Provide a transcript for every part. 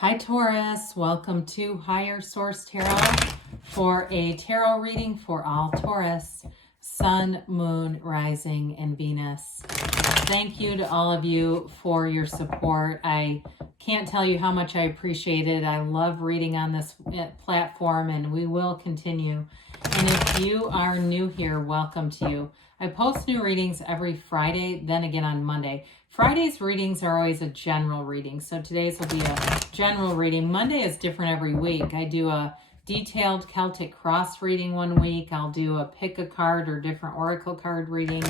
Hi Taurus, welcome to Higher Source Tarot for a tarot reading for all Taurus, Sun, Moon, Rising, and Venus. Thank you to all of you for your support. I can't tell you how much I appreciate it. I love reading on this platform and we will continue. And if you are new here, welcome to you. I post new readings every Friday, then again on Monday. Friday's readings are always a general reading, so today's will be a general reading. Monday is different every week. I do a detailed Celtic cross reading one week. I'll do a pick a card or different oracle card readings,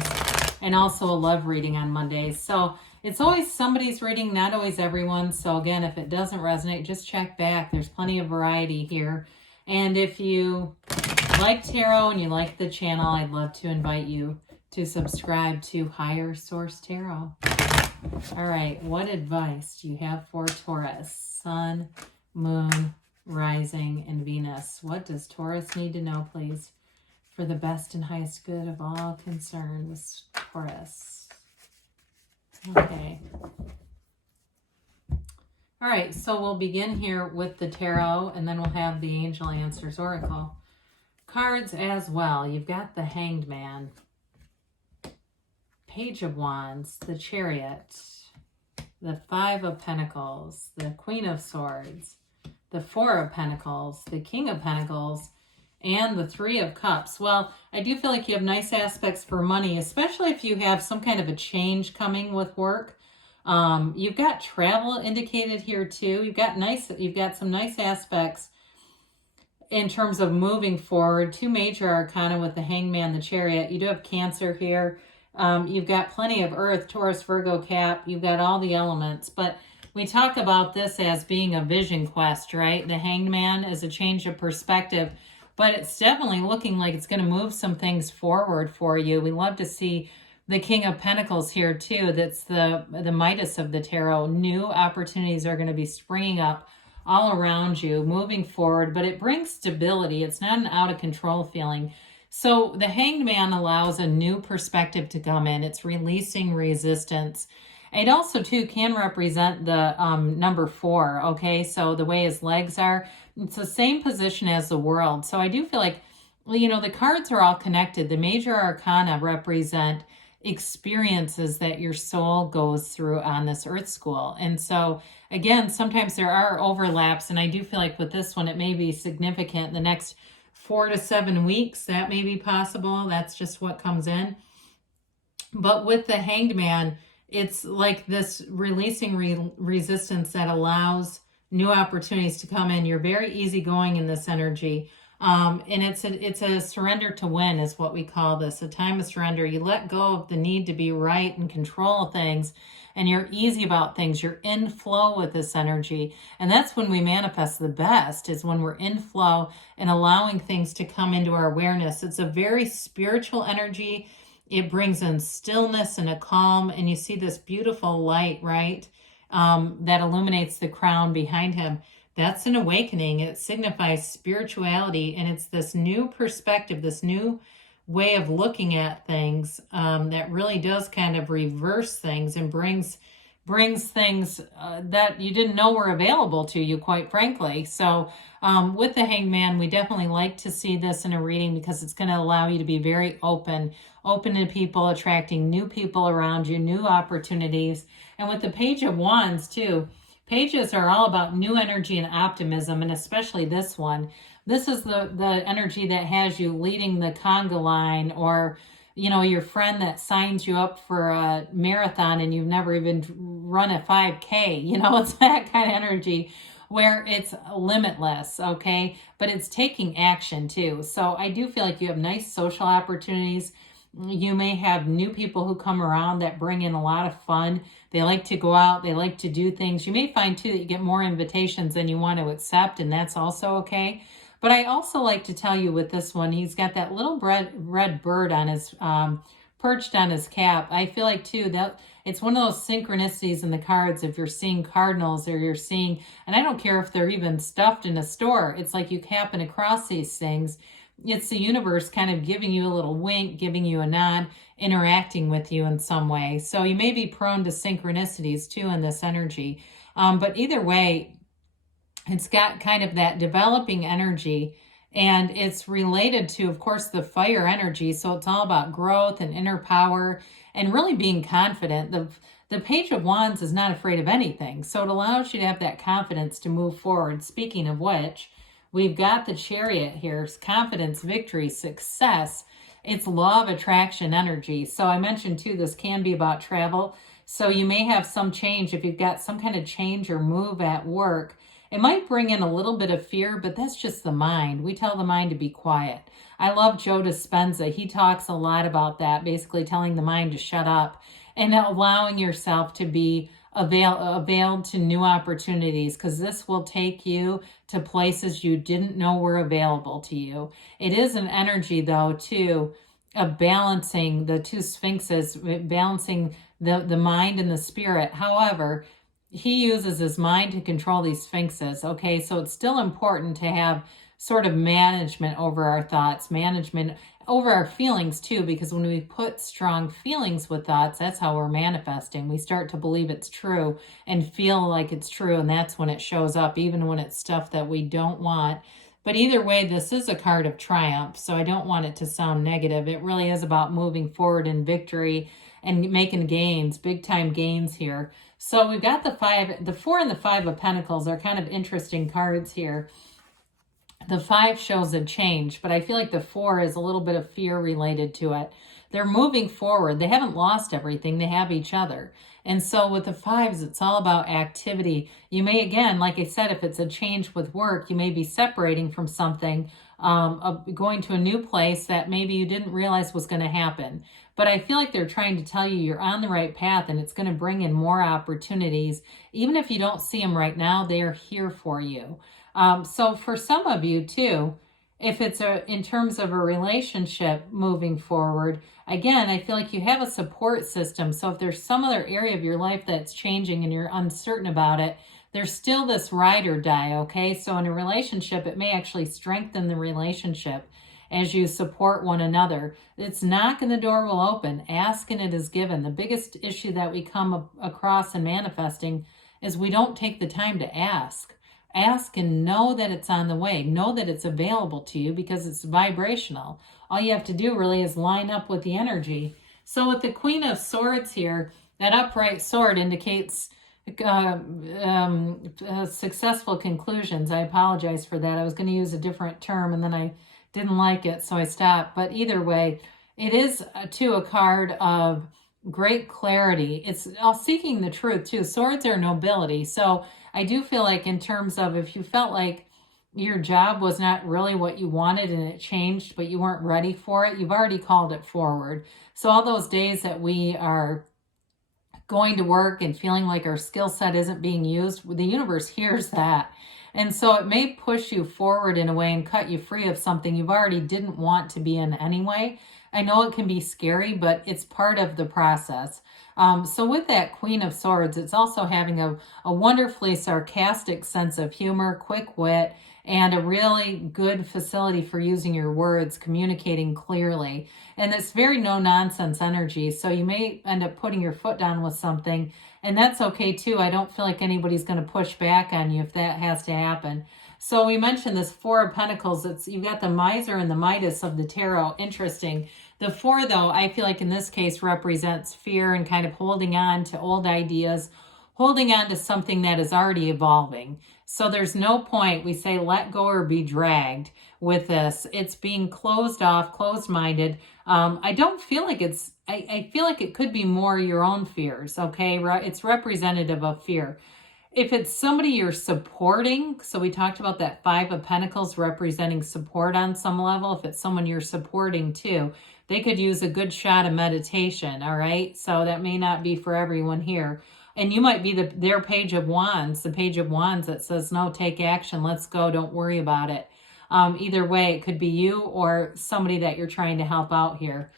and also a love reading on Mondays. So it's always somebody's reading, not always everyone. So again, if it doesn't resonate, just check back. There's plenty of variety here. And if you like tarot and you like the channel, I'd love to invite you to subscribe to Higher Source Tarot. All right, what advice do you have for Taurus, Sun, Moon, Rising, and Venus? What does Taurus need to know, please, for the best and highest good of all concerns, Taurus? Okay. All right, so we'll begin here with the tarot, and then we'll have the Angel Answers Oracle cards as well. You've got the Hanged Man, Page of Wands, the Chariot, the Five of Pentacles, the Queen of Swords, the Four of Pentacles, the King of Pentacles, and the Three of Cups. Well, I do feel like you have nice aspects for money, especially if you have some kind of a change coming with work. You've got travel indicated here too. You've got some nice aspects in terms of moving forward. Two major arcana with the Hangman, the Chariot. You do have Cancer here. You've got plenty of Earth, Taurus, Virgo, Cap. You've got all the elements. But we talk about this as being a vision quest, right? The Hanged Man is a change of perspective. But it's definitely looking like it's going to move some things forward for you. We love to see the King of Pentacles here too. That's the Midas of the tarot. New opportunities are going to be springing up all around you, moving forward. But it brings stability. It's not an out of control feeling. So the Hanged Man allows a new perspective to come in. It's releasing resistance. It also, too, can represent the number 4, okay? So the way his legs are, it's the same position as the World. So I do feel like, you know, the cards are all connected. The major arcana represent experiences that your soul goes through on this Earth School. And so, again, sometimes there are overlaps, and I do feel like with this one, it may be significant. The next 4 to 7 weeks, that may be possible. That's just what comes in. But with the Hanged Man, it's like this releasing resistance that allows new opportunities to come in. You're very easygoing in this energy. And it's a surrender to win is what we call this, a time of surrender. You let go of the need to be right and control things, and you're easy about things. You're in flow with this energy. And that's when we manifest the best, is when we're in flow and allowing things to come into our awareness. It's a very spiritual energy. It brings in stillness and a calm, and you see this beautiful light, right? That illuminates the crown behind him. That's an awakening. It signifies spirituality, and it's this new perspective, this new way of looking at things that really does kind of reverse things and brings things that you didn't know were available to you, quite frankly. So with the Hanged Man, we definitely like to see this in a reading because it's going to allow you to be very open to people, attracting new people around you, new opportunities. And with the Page of Wands too, pages are all about new energy and optimism, and especially this one. This is the energy that has you leading the conga line, or, you know, your friend that signs you up for a marathon and you've never even run a 5K. You know, it's that kind of energy where it's limitless, okay? But it's taking action too. So I do feel like you have nice social opportunities. You may have new people who come around that bring in a lot of fun. They like to go out. They like to do things. You may find, too, that you get more invitations than you want to accept, and that's also okay. But I also like to tell you with this one, he's got that little red bird on his, perched on his cap. I feel like, too, that it's one of those synchronicities in the cards. If you're seeing cardinals, or you're seeing, and I don't care if they're even stuffed in a store, it's like you happen across these things. It's the universe kind of giving you a little wink, giving you a nod, interacting with you in some way. So you may be prone to synchronicities too in this energy. But either way, It's got kind of that developing energy, and it's related to, of course, the fire energy. So it's all about growth and inner power and really being confident. The Page of Wands is not afraid of anything. So it allows you to have that confidence to move forward. Speaking of which, we've got the Chariot here. Confidence, victory, success. It's law of attraction energy. So I mentioned too, this can be about travel. So you may have some change. If you've got some kind of change or move at work, it might bring in a little bit of fear, but that's just the mind. We tell the mind to be quiet. I love Joe Dispenza. He talks a lot about that, basically telling the mind to shut up and allowing yourself to be availed to new opportunities, because this will take you to places you didn't know were available to you. It is an energy, though, too, of balancing the two sphinxes, balancing the mind and the spirit. However, he uses his mind to control these sphinxes. Okay, so it's still important to have sort of management over our thoughts, management over our feelings too, because when we put strong feelings with thoughts, that's how we're manifesting. We start to believe it's true and feel like it's true, and that's when it shows up, even when it's stuff that we don't want. But either way, this is a card of triumph, so I don't want it to sound negative. It really is about moving forward in victory and making gains, big time gains here. So we've got the 4 and the 5 of Pentacles are kind of interesting cards here. The 5 shows a change, but I feel like the 4 is a little bit of fear related to it. They're moving forward. They haven't lost everything. They have each other. And so with the 5s, it's all about activity. You may, again, like I said, if it's a change with work, you may be separating from something, going to a new place that maybe you didn't realize was going to happen. But I feel like they're trying to tell you you're on the right path, and it's going to bring in more opportunities. Even if you don't see them right now, they are here for you. So for some of you too, if it's in terms of a relationship moving forward, again, I feel like you have a support system. So if there's some other area of your life that's changing and you're uncertain about it, there's still this ride or die, okay? So in a relationship, it may actually strengthen the relationship as you support one another. It's knock and the door will open. Ask and it is given. The biggest issue that we come across in manifesting is we don't take the time to ask. Ask and know that it's on the way. Know that it's available to you because it's vibrational. All you have to do really is line up with the energy. So with the Queen of Swords here, that upright sword indicates successful conclusions. I apologize for that. I was going to use a different term and then I didn't like it, so I stopped. But either way, it is too a card of great clarity. It's all seeking the truth too. Swords are nobility. So I do feel like in terms of if you felt like your job was not really what you wanted and it changed, but you weren't ready for it, you've already called it forward. So all those days that we are going to work and feeling like our skill set isn't being used, the universe hears that. And so it may push you forward in a way and cut you free of something you've already didn't want to be in anyway. I know it can be scary, but it's part of the process. So with that Queen of Swords, it's also having a wonderfully sarcastic sense of humor, quick wit, and a really good facility for using your words, communicating clearly. And it's very no-nonsense energy, so you may end up putting your foot down with something, and that's okay too. I don't feel like anybody's going to push back on you if that has to happen. So we mentioned this 4 of Pentacles. You've got the Miser and the Midas of the Tarot. Interesting. The 4, though, I feel like in this case represents fear and kind of holding on to old ideas, holding on to something that is already evolving. So there's no point, we say, let go or be dragged with this. It's being closed off, closed-minded. I don't feel like it's, I feel like it could be more your own fears, okay? It's representative of fear. If it's somebody you're supporting, so we talked about that 5 of Pentacles representing support on some level. If it's someone you're supporting too, they could use a good shot of meditation, all right? So that may not be for everyone here. And you might be their Page of Wands, the Page of Wands that says, no, take action, let's go, don't worry about it. Either way, it could be you or somebody that you're trying to help out here.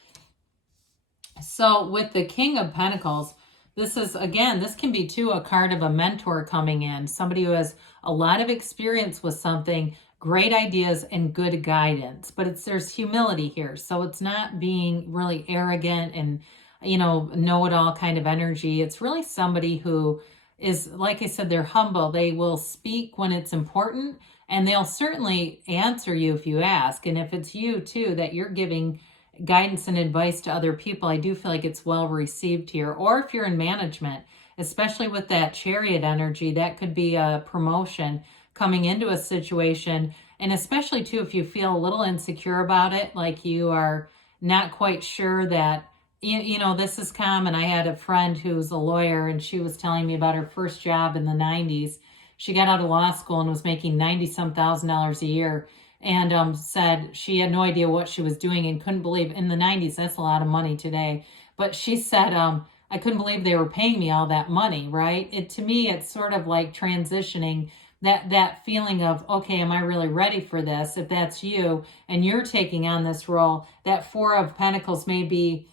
So with the King of Pentacles, this is, again, this can be too a card of a mentor coming in, somebody who has a lot of experience with something, great ideas and good guidance, but there's humility here. So it's not being really arrogant and, know-it-all kind of energy. It's really somebody who is, like I said, they're humble. They will speak when it's important, and they'll certainly answer you if you ask. And if it's you too that you're giving guidance and advice to other people, I do feel like it's well received here. Or if you're in management, especially with that Chariot energy, that could be a promotion coming into a situation. And especially too, if you feel a little insecure about it, like you are not quite sure that, you know, this is common. I had a friend who's a lawyer, and she was telling me about her first job in the 90s. She got out of law school and was making 90-some thousand a year, and said she had no idea what she was doing and couldn't believe, in the 90s, that's a lot of money today. But she said, I couldn't believe they were paying me all that money, right? To me, it's sort of like transitioning that feeling of, okay, am I really ready for this? If that's you and you're taking on this role, that Four of Pentacles may be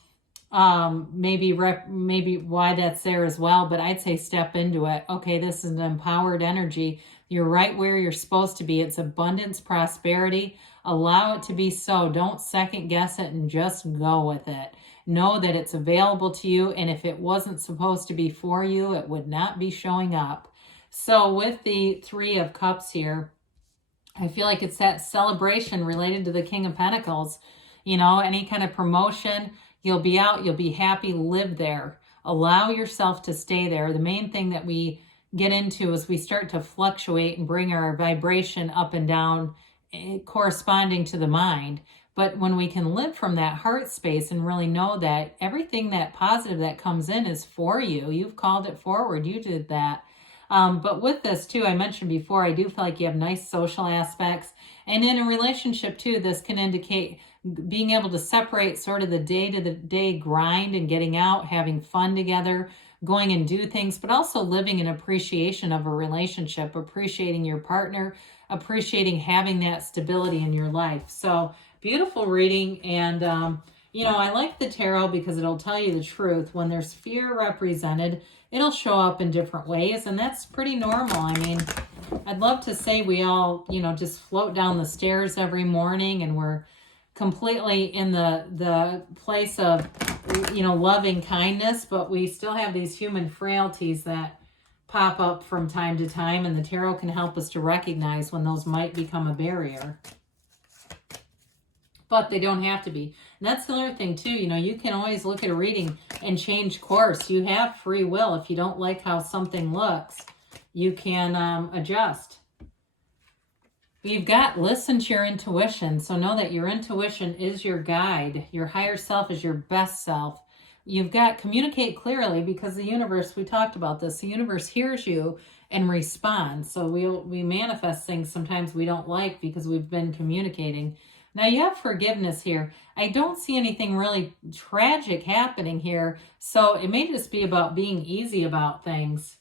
maybe why that's there as well, but I'd say step into it. Okay, this is an empowered energy. You're right where you're supposed to be. It's abundance, prosperity. Allow it to be so. Don't second guess it and just go with it. Know that it's available to you, and if it wasn't supposed to be for you, it would not be showing up. So with the Three of Cups here, I feel like it's that celebration related to the King of Pentacles. You know, any kind of promotion, you'll be out, you'll be happy, live there. Allow yourself to stay there. The main thing that we get into is we start to fluctuate and bring our vibration up and down, corresponding to the mind. But when we can live from that heart space and really know that everything that positive that comes in is for you, you've called it forward, you did that. But with this too, I mentioned before, I do feel like you have nice social aspects. And in a relationship too, this can indicate being able to separate sort of the day-to-day grind and getting out, having fun together, going and do things, but also living in appreciation of a relationship, appreciating your partner, appreciating having that stability in your life. So beautiful reading. And, you know, I like the tarot because it'll tell you the truth. When there's fear represented, it'll show up in different ways, and that's pretty normal. I mean, I'd love to say we all, you know, just float down the stairs every morning and we're completely in the place of, you know, loving kindness, but we still have these human frailties that pop up from time to time, and the tarot can help us to recognize when those might become a barrier. But they don't have to be. And that's the other thing too, you know, you can always look at a reading and change course. You have free will. If you don't like how something looks, you can adjust. You've got listen to your intuition. So know that your intuition is your guide. Your higher self is your best self. You've got communicate clearly, because the universe, we talked about this, the universe hears you and responds. So we manifest things sometimes we don't like because we've been communicating. Now you have forgiveness here. I don't see anything really tragic happening here. So it may just be about being easy about things.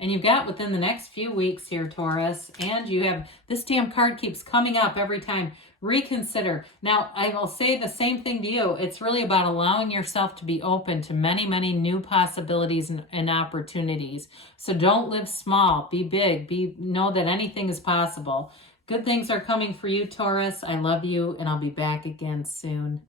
And you've got within the next few weeks here, Taurus, and you have, this damn card keeps coming up every time. Reconsider. Now, I will say the same thing to you. It's really about allowing yourself to be open to many, many new possibilities and opportunities. So don't live small. Be big. Know that anything is possible. Good things are coming for you, Taurus. I love you, and I'll be back again soon.